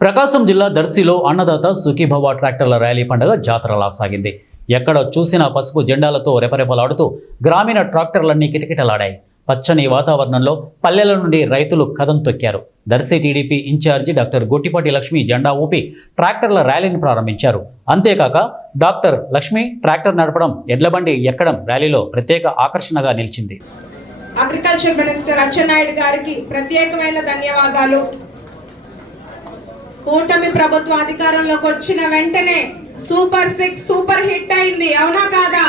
ప్రకాశం జిల్లా దర్శిలో అన్నదాత సుఖీభవ ట్రాక్టర్ల ర్యాలీ పండుగ జాతరలా సాగింది. ఎక్కడ చూసినా పసుపు జెండాలతో రెపరెపలాడుతూ గ్రామీణ ట్రాక్టర్లన్నీ కిటకిటలాడాయి. పచ్చని వాతావరణంలో పల్లెల నుండి రైతులు కదం తొక్కారు. Darsi TDP incharge doctor Gottipati Lakshmi జెండా ఊపి ట్రాక్టర్ల ర్యాలీని ప్రారంభించారు. అంతేకాక డాక్టర్ లక్ష్మి ట్రాక్టర్ నడపడం, ఎడ్లబండి ఎక్కడం ర్యాలీలో ప్రత్యేక ఆకర్షణగా నిలిచింది. అగ్రికల్చర్ మినిస్టర్ అచ్చెన్నాయుడు గారికి ప్రత్యేకమైన ధన్యవాదాలు. కూటమి ప్రభుత్వం అధికారంలోకి వచ్చిన వెంటనే సూపర్ 6 సూపర్ హిట్ అయింది, అవునా కాదా?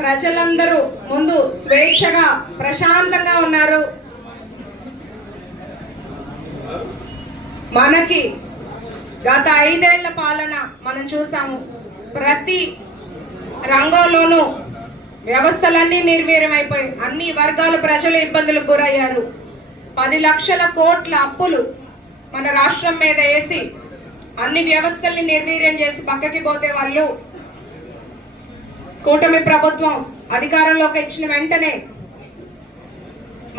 ప్రజలందరూ ముందు స్వేచ్ఛగా ప్రశాంతంగా ఉన్నారు. మనకి గత 5 ఏళ్ల పాలన మనం చూసాము. ప్రతి రంగంలోనూ వ్యవస్థలన్నీ నిర్వీర్యమైపోయి అన్ని వర్గాల ప్రజలు ఇబ్బందులకు గురయ్యారు. 10 లక్షల కోట్ల అప్పులు మన రాష్ట్రం మీద వేసి అన్ని వ్యవస్థల్ని నిర్వీర్యం చేసి పక్కకి పోతే వాళ్ళు కూటమి ప్రభుత్వం అధికారంలోకి వచ్చిన వెంటనే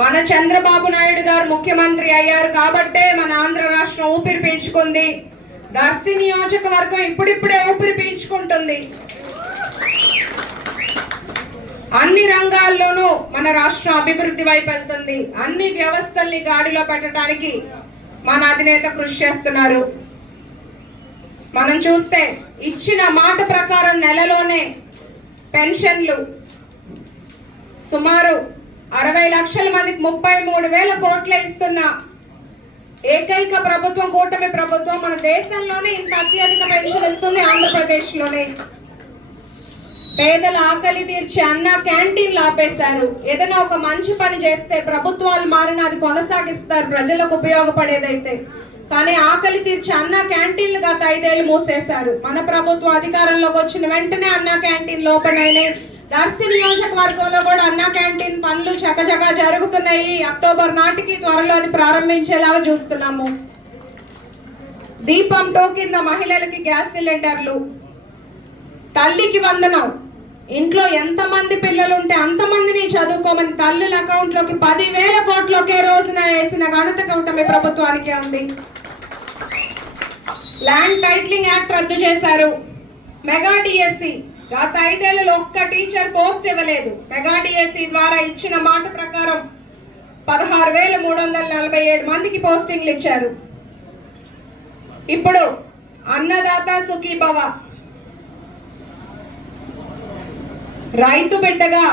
మన చంద్రబాబు నాయుడు గారు ముఖ్యమంత్రి అయ్యారు కాబట్టే మన ఆంధ్ర రాష్ట్రం ఊపిరి పీల్చుకుంది. దర్శి నియోజకవర్గం ఇప్పుడిప్పుడే ఊపిరి పీల్చుకుంటుంది. అన్ని రంగాల్లోనూ మన రాష్ట్రం అభివృద్ధి వైపు వెళ్తుంది. అన్ని వ్యవస్థల్ని గాడిలో పెట్టడానికి మన అధినేత కృషి చేస్తున్నారు. మనం చూస్తే ఇచ్చిన మాట ప్రకారం నెలలోనే పెన్షన్లు సుమారు 60 లక్షల మందికి 33,000 కోట్లు ఇస్తున్న ఏకైక ప్రభుత్వం కూటమి ప్రభుత్వం. మన దేశంలోనే ఇంత అత్యధిక పెన్షన్ ఇస్తుంది ఆంధ్రప్రదేశ్లోనే. పేదల ఆకలి తీర్చే అన్న క్యాంటీన్లు ఆపేశారు. ఏదైనా ఒక మంచి పని చేస్తే ప్రభుత్వాలు మారినా అది కొనసాగిస్తారు ప్రజలకు ఉపయోగపడేదైతే. కానీ ఆకలి తీర్చే అన్న క్యాంటీన్లు గత 5 ఏళ్ళు మూసేశారు. మన ప్రభుత్వం అధికారంలోకి వచ్చిన వెంటనే అన్న క్యాంటీన్లు ఓపెన్ అయినాయి. దర్శి నియోజకవర్గంలో కూడా అన్న క్యాంటీన్ పనులు చకచకా జరుగుతున్నాయి. అక్టోబర్ నాటికి త్వరలో అది ప్రారంభించేలాగా చూస్తున్నాము. దీపం 2 కింద మహిళలకి గ్యాస్ సిలిండర్లు, తల్లికి వందనం. ఇంట్లో ఎంతమంది పిల్లలు ఉంటే అంతమందిని చదువుకోమని తల్లుల అకౌంట్లోకి 10,000 కోట్లు ఒకే రోజున వేసిన ఘనత కూటమి ప్రభుత్వానికే ఉంది. ల్యాండ్ టైటిలింగ్ యాక్ట్ రద్దు చేశారు. మెగా డిఎస్సి గత 5 ఏళ్లలో ఒక్క టీచర్ పోస్ట్ ఇవ్వలేదు. మెగా డిఎస్సి ద్వారా ఇచ్చిన మాట ప్రకారం 16,347 మందికి పోస్టింగ్లు ఇచ్చారు. ఇప్పుడు అన్నదాత సుఖీభవ రైతు బిడ్డగా